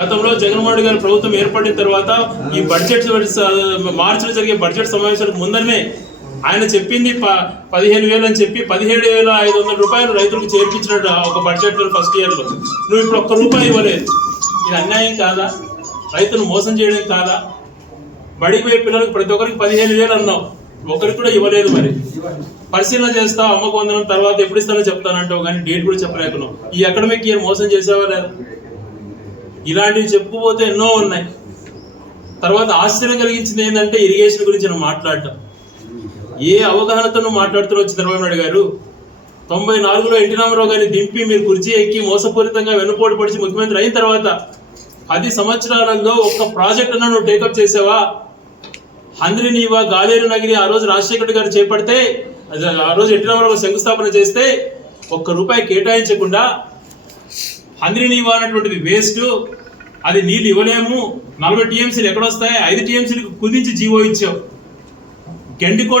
గతంలో జగన్మోహన్ రెడ్డి గారి ప్రభుత్వం ఏర్పడిన తర్వాత ఈ బడ్జెట్ మార్చిలో జరిగే బడ్జెట్ సమావేశాలకు ముందరనే ఆయన చెప్పింది 15,000 అని చెప్పి 17,500 రూపాయలు రైతులకు చేర్పించినట్టు ఒక బడ్జెట్లో ఫస్ట్ ఇయర్లో. నువ్వు ఇప్పుడు ఒక్క రూపాయి ఇవ్వలేదు. ఇది అన్యాయం కాదా? రైతులు మోసం చేయడం కాదా? బడిపోయే పిల్లలకు ప్రతి ఒక్కరికి 15,000 అన్నావు, ఒకరికి కూడా ఇవ్వలేదు. మరి పరిశీలన చేస్తావు, అమ్మకు వందనం తర్వాత ఎప్పుడు ఇస్తానో చెప్తానంటావు, కానీ డేట్ కూడా చెప్పలేకున్నావు. ఈ అకాడమిక్ ఇయర్ మోసం చేసావా లేదా? ఇలాంటివి చెప్పుకోపోతే ఎన్నో ఉన్నాయి. తర్వాత ఆశ్చర్యం కలిగించింది ఏంటంటే ఇరిగేషన్ గురించి నువ్వు మాట్లాడటం. ఏ అవగాహనతో నువ్వు మాట్లాడుతున్నావు చంద్రబాబు నాయుడు గారు? 94లో ఎన్టీ రామారావు గారిని దింపి మీరు కుర్చీ ఎక్కి మోసపూరితంగా వెన్నుపోటు పడిచి ముఖ్యమంత్రి అయిన తర్వాత 10 సంవత్సరాలలో ఒక్క ప్రాజెక్ట్ అన్నా నువ్వు టేకప్ చేసావా? హంద్రినీవా, గాలేరు నగిరి ఆ రోజు రాజశేఖర్ గారు చేపడితే, ఆ రోజు ఎన్టీ రామారావు శంకుస్థాపన చేస్తే ఒక్క రూపాయి కేటాయించకుండా హంద్రినీవా అన్నటువంటిది వేస్ట్, అది నీళ్ళు ఇవ్వలేము, 40 టీఎంసీలు ఎక్కడొస్తాయి, 5 టీఎంసీలకు కుదించి జీవో ఇచ్చావు. గండికోట